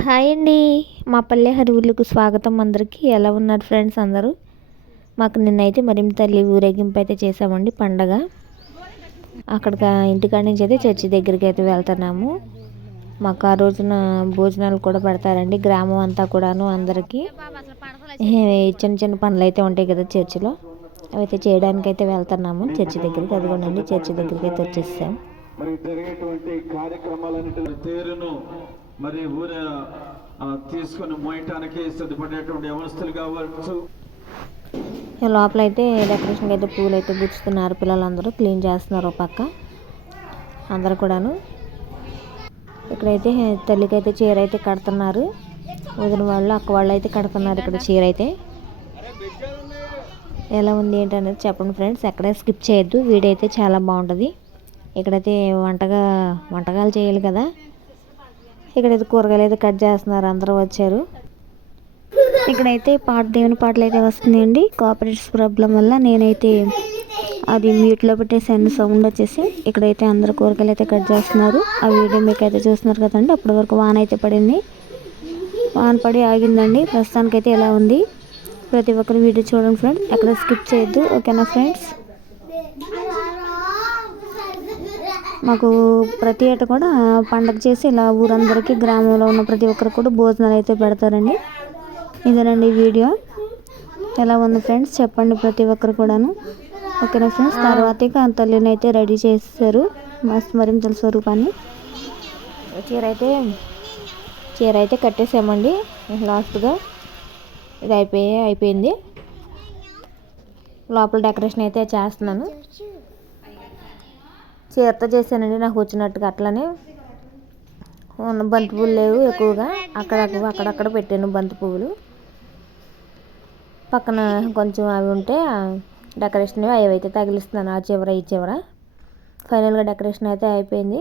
Hi అండి. మా పల్లె హరువులకు స్వాగతం అందరికీ. ఎలా ఉన్నారు ఫ్రెండ్స్ అందరూ? మాకు నిన్నైతే మరింత తల్లి ఊరేగింపు అయితే చేసామండి పండగ. అక్కడికి ఇంటికాడ నుంచి అయితే చర్చి దగ్గరికి అయితే వెళ్తున్నాము. మాకు ఆ రోజున భోజనాలు కూడా పెడతారండి గ్రామం అంతా కూడాను అందరికీ. చిన్న చిన్న పనులు అయితే ఉంటాయి కదా చర్చిలో అవి అయితే చేయడానికి అయితే వెళ్తున్నాము. చర్చి దగ్గరికి అదిగోనండి చర్చి దగ్గరికి అయితే వచ్చేసాము మరి జరిగేటువంటి కార్యక్రమాలన్నిటి మరి ఊర తీసుకొని మోయటానికి సిద్ధపడేటువంటి వ్యవస్థలు కావచ్చు. లోపల అయితే డెకరేషన్కి అయితే పూలు అయితే గుచ్చుతున్నారు. పిల్లలందరూ క్లీన్ చేస్తున్నారు ఒక పక్క. అందరు కూడాను. ఇక్కడైతే తల్లికి అయితే చీర అయితే కడుతున్నారు. వదిన వాళ్ళు అక్క వాళ్ళు అయితే కడుతున్నారు ఇక్కడ చీర అయితే ఎలా ఉంది ఏంటనేది చెప్పండి ఫ్రెండ్స్. ఎక్కడ స్కిప్ చేయొద్దు. వీడియో అయితే చాలా బాగుంటుంది. ఇక్కడైతే వంటగా వంటకాలు చేయాలి కదా. ఇక్కడైతే కూరగాయలు అయితే కట్ చేస్తున్నారు. అందరూ వచ్చారు. ఇక్కడైతే పాట దేవుని పాటలు అయితే వస్తుందండి కోఆపరేటివ్స్ ప్రాబ్లం వల్ల నేనైతే అది మ్యూట్లో పెట్టేసాను సౌండ్ వచ్చేసి ఇక్కడైతే అందరు కూరగాయలు అయితే కట్ చేస్తున్నారు. ఆ వీడియో మీకు అయితే చూస్తున్నారు కదండి. అప్పటి వరకు వాన అయితే పడింది. వాన పడి ఆగిందండి. ప్రస్తుతానికైతే ఎలా ఉంది? ప్రతి ఒక్కరు వీడియో చూడండి ఫ్రెండ్స్. ఎక్కడ స్కిప్ చేయొద్దు. ఓకేనా ఫ్రెండ్స్? మాకు ప్రతి ఏటా కూడా పండగ చేసి ఇలా ఊరందరికీ గ్రామంలో ఉన్న ప్రతి ఒక్కరికి కూడా భోజనాలు అయితే పెడతారండి. ఇదేనండి వీడియో. ఎలా ఉంది ఫ్రెండ్స్? చెప్పండి ప్రతి ఒక్కరు కూడాను. ఓకేనా ఫ్రెండ్స్? తర్వాత ఇక తల్లిని అయితే రెడీ చేశారు. మస్తు మరింతల స్వరూపాన్ని చీర అయితే చీర అయితే కట్టేసామండి. లాస్ట్గా ఇది అయిపోయి అయిపోయింది. లోపల డెకరేషన్ అయితే చేస్తున్నాను. చేత చేశానండి నాకు వచ్చినట్టుగా అట్లనే. ఉన్న బంతి పువ్వులు లేవు ఎక్కువగా. అక్కడ అక్కడక్కడ పెట్టాను బంతి పువ్వులు పక్కన కొంచెం అవి ఉంటే డెకరేషన్ అవి అయితే తగిలిస్తున్నాను ఆ చివర ఈ చివర. ఫైనల్గా డెకరేషన్ అయితే అయిపోయింది.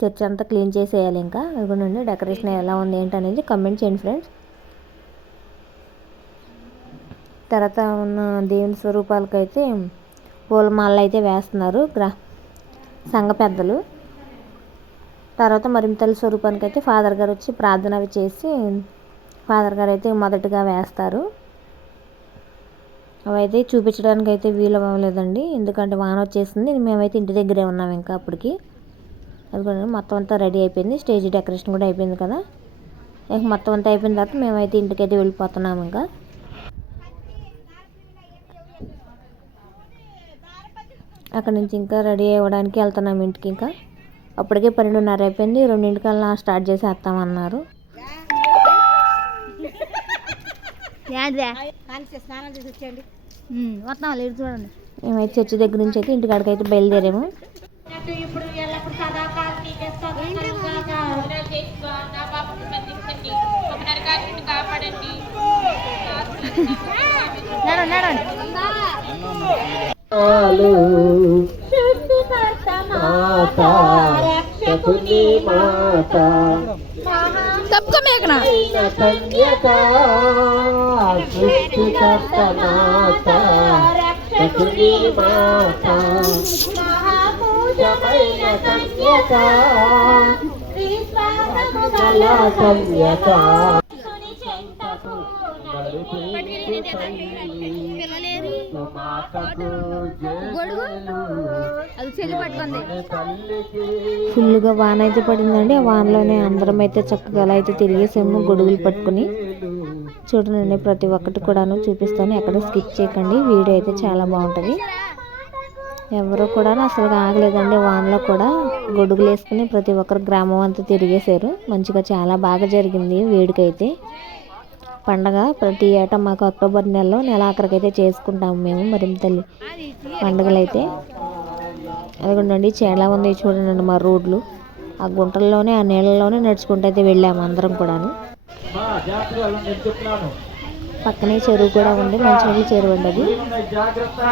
చర్చ్ అంతా క్లీన్ చేసేయాలి ఇంకా. ఇదిగోనండి డెకరేషన్ ఎలా ఉంది ఏంటి అనేది కమెంట్ చేయండి ఫ్రెండ్స్. తర్వాత ఉన్న దేవుని స్వరూపాలకైతే పూలమాలలు అయితే వేస్తున్నారు. గ్రా సంఘ పెద్దలు. తర్వాత మరింతల స్వరూపానికి అయితే ఫాదర్ గారు వచ్చి ప్రార్థన అవి చేసి ఫాదర్ గారు అయితే మొదటగా వేస్తారు. అవి అయితే చూపించడానికి అయితే వీలు అవ్వలేదండి. ఎందుకంటే వాన వచ్చేసింది. మేమైతే ఇంటి దగ్గరే ఉన్నాం ఇంకా అప్పటికి. అది మొత్తం అంతా రెడీ అయిపోయింది. స్టేజ్ డెకరేషన్ కూడా అయిపోయింది కదా. మొత్తం అంతా అయిపోయిన తర్వాత మేమైతే ఇంటికైతే వెళ్ళిపోతున్నాం ఇంకా. అక్కడ నుంచి ఇంకా రెడీ అవ్వడానికి వెళ్తున్నాం ఇంటికి ఇంకా. అప్పటికే పన్నెండున్నర అయిపోయింది. రెండింటికల్లా స్టార్ట్ చేసేస్తామన్నారు. వస్తాం లేదు చూడండి. మేమైతే చర్చి దగ్గర నుంచి అయితే ఇంటికాడికి అయితే బయలుదేరాము. నడండి నడండి తప్పుకో మేకన గొడుగు అది చెల్లి పట్టుకుంది ఫుల్గా వాన అయితే పడిందండి. ఆ వానలోనే అందరం అయితే చక్కగా అలా అయితే తిరిగేసాము గొడుగులు పట్టుకుని. చూడండి ప్రతి ఒక్కటి కూడాను చూపిస్తాను. ఎక్కడ స్కిప్ చేయకండి. వీడియో అయితే చాలా బాగుంటుంది. ఎవరు కూడా అసలు ఆగలేదండి. వానలో కూడా గొడుగులు వేసుకుని ప్రతి ఒక్కరు గ్రామం అంతా తిరిగేశారు. మంచిగా చాలా బాగా జరిగింది వేడుక అయితే. పండగ ప్రతి ఏటా మాకు అక్టోబర్ నెలలో నెల ఆఖరికైతే చేసుకుంటాము మేము మరింతల్లి పండుగలు అయితే అదిగోండి చాలా ఉంది చూడండి మా రోడ్లు. ఆ గుంటల్లోనే ఆ నీళ్ళలోనే నడుచుకుంటూ అయితే వెళ్ళాము అందరం కూడాను. పక్కనే చెరువు కూడా ఉంది మంచినీళ్ళ చెరువు అండి అది. జాగ్రత్త.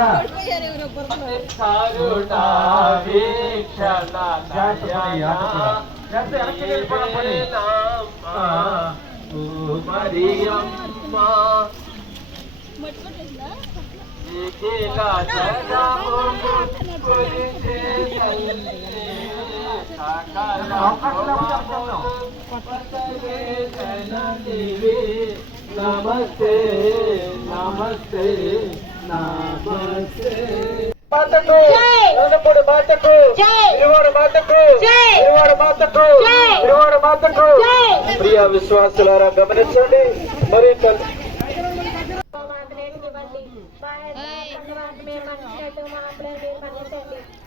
జాగ్రత్త వెనక్కి వెళ్ళిపోవడం పని. అవకాశం లేకపోతే వెళ్తాం. నమస్తే నమస్తే నమస్తే మాతకు మాతకు మాతకు మాతకు మాతకు ప్రియ విశ్వాసులారా గమనించండి మరి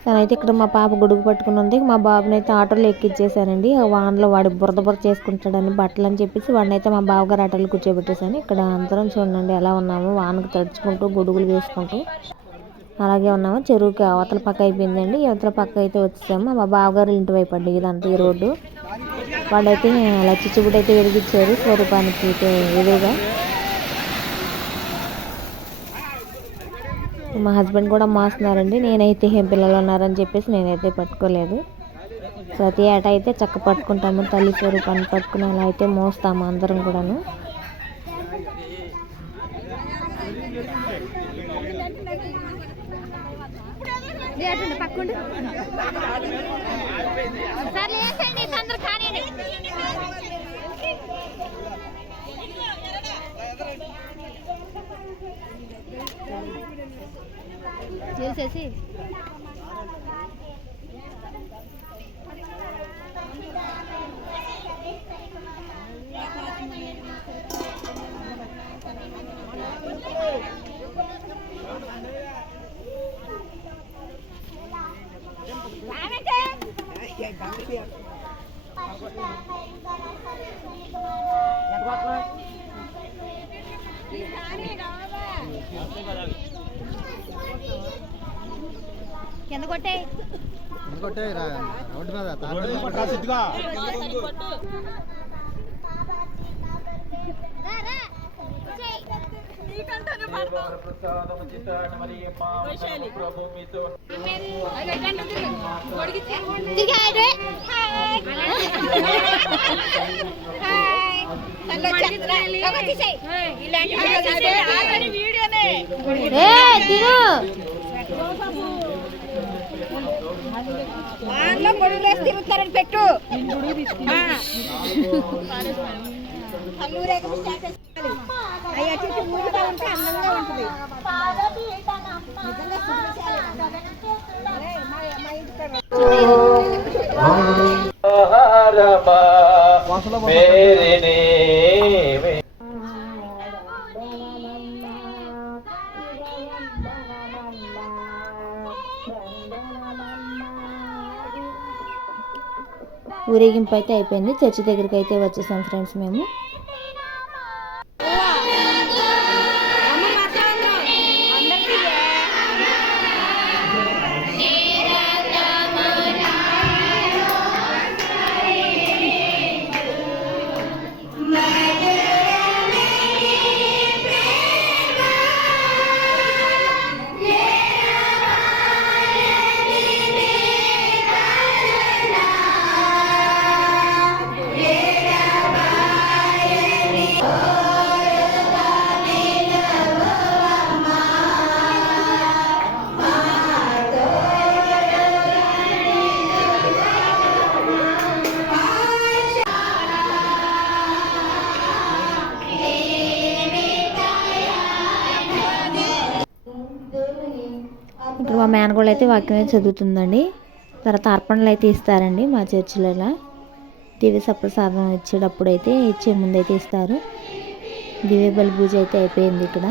తనైతే ఇక్కడ మా పాప గొడుగు పట్టుకుని ఉంది మా బాబుని అయితే ఆటోలో ఎక్కిచ్చేసానండి ఆ వానలో వాడు బురద బురద చేసుకుంటాడని బట్టలు అని చెప్పేసి వాడిని అయితే మా బావగారు ఆటోలో కూర్చోబెట్టేశాను ఇక్కడ అందరం చూడండి ఎలా ఉన్నాము వానకు తడుచుకుంటూ గొడుగులు వేసుకుంటూ. అలాగే ఉన్నాము. చెరువుకి అవతల పక్క అయిపోయిందండి. అవతల పక్క అయితే వచ్చేసాము. మా బావగారు ఇంటి వైపు అండి ఇదంతా ఈ రోడ్డు. వాడైతే అలా చిచ్చుబుడి అయితే వెలిగించారు. స్వరూపానికి అయితే ఎదురుగా మా హస్బెండ్ కూడా మోస్తున్నారండి. నేనైతే ఏం పిల్లలు ఉన్నారని చెప్పేసి నేనైతే పట్టుకోలేదు. ప్రతి ఏటా అయితే చక్క పట్టుకుంటాము. తల్లి స్వరూపాన్ని పట్టుకుని అలా అయితే మోస్తాము అందరం కూడాను. లేదండి పక్కండి సార్ వేసేయండి తొందర కానివ్వండి చేసేసి. కింద కొట్టే రోడ్డు మీద తాడు ప్రసాదం చిత్తాన్ని మరి వాన్లో పొడుగు వేసి తిరుగుతారని పెట్టు. అయ్యా చెట్టు ఊరుగా ఉంటే అందంగా ఉంటుంది. నిజంగా ఊరేగింపు అయితే అయిపోయింది. చర్చి దగ్గరికి అయితే వచ్చేసాం ఫ్రెండ్స్ మేము. అయితే వాక్యం చదువుతుందండి. తర్వాత అర్పణలు అయితే ఇస్తారండి మా చర్చిలో ఇలా దివ్య సప్రసాదం ఇచ్చేటప్పుడు అయితే ఇచ్చే ముందు అయితే ఇస్తారు. దివ్య బలి పూజ అయితే అయిపోయింది ఇక్కడ.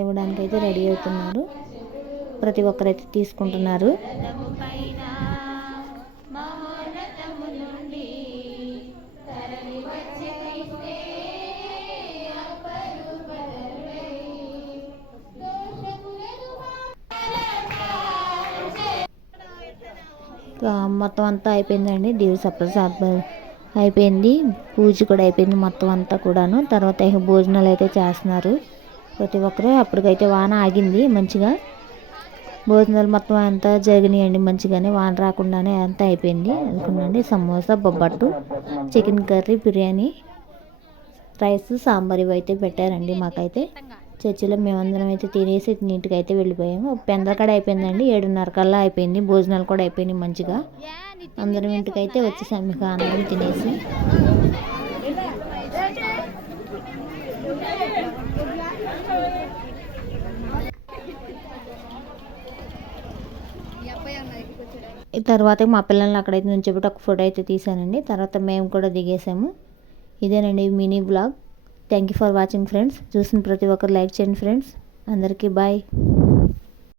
ఇవ్వడానికి అయితే రెడీ అవుతున్నారు. ప్రతి ఒక్కరైతే తీసుకుంటున్నారు. మొత్తం అంతా అయిపోయిందండి. దేవి సప్రసాద్ అయిపోయింది. పూజ కూడా అయిపోయింది మొత్తం అంతా కూడాను. తర్వాత ఇక భోజనాలు అయితే చేస్తున్నారు ప్రతి ఒక్కరు. అప్పటికైతే వాన ఆగింది మంచిగా. భోజనాలు మొత్తం అంతా జరిగినాయండి మంచిగానే. వాన రాకుండానే అంతా అయిపోయింది. అనుకున్నాండి samosa bobbattu chicken curry biryani rice sambar ఇవి అయితే పెట్టారండి మాకైతే. చర్చిలో మేమందరం అయితే తినేసి నీట్గా అయితే వెళ్ళిపోయాము. పెందలకాడ అయిపోయిందండి. ఏడున్నర కల్లా అయిపోయింది. భోజనాలు కూడా అయిపోయినాయి మంచిగా. అందరం ఇంటికి అయితే వచ్చేసాము మీకు అన్నం తినేసి. తర్వాత మా పిల్లల్ని అక్కడైతే నుంచోబెట్టి ఒక ఫోటో అయితే తీసానండి తర్వాత మేము కూడా దిగేసాము. ఇదేనండి mini blog. Thank you for watching friends చూసిన ప్రతి ఒక్కరు లైక్ చేయండి ఫ్రెండ్స్ అందరికీ బాయ్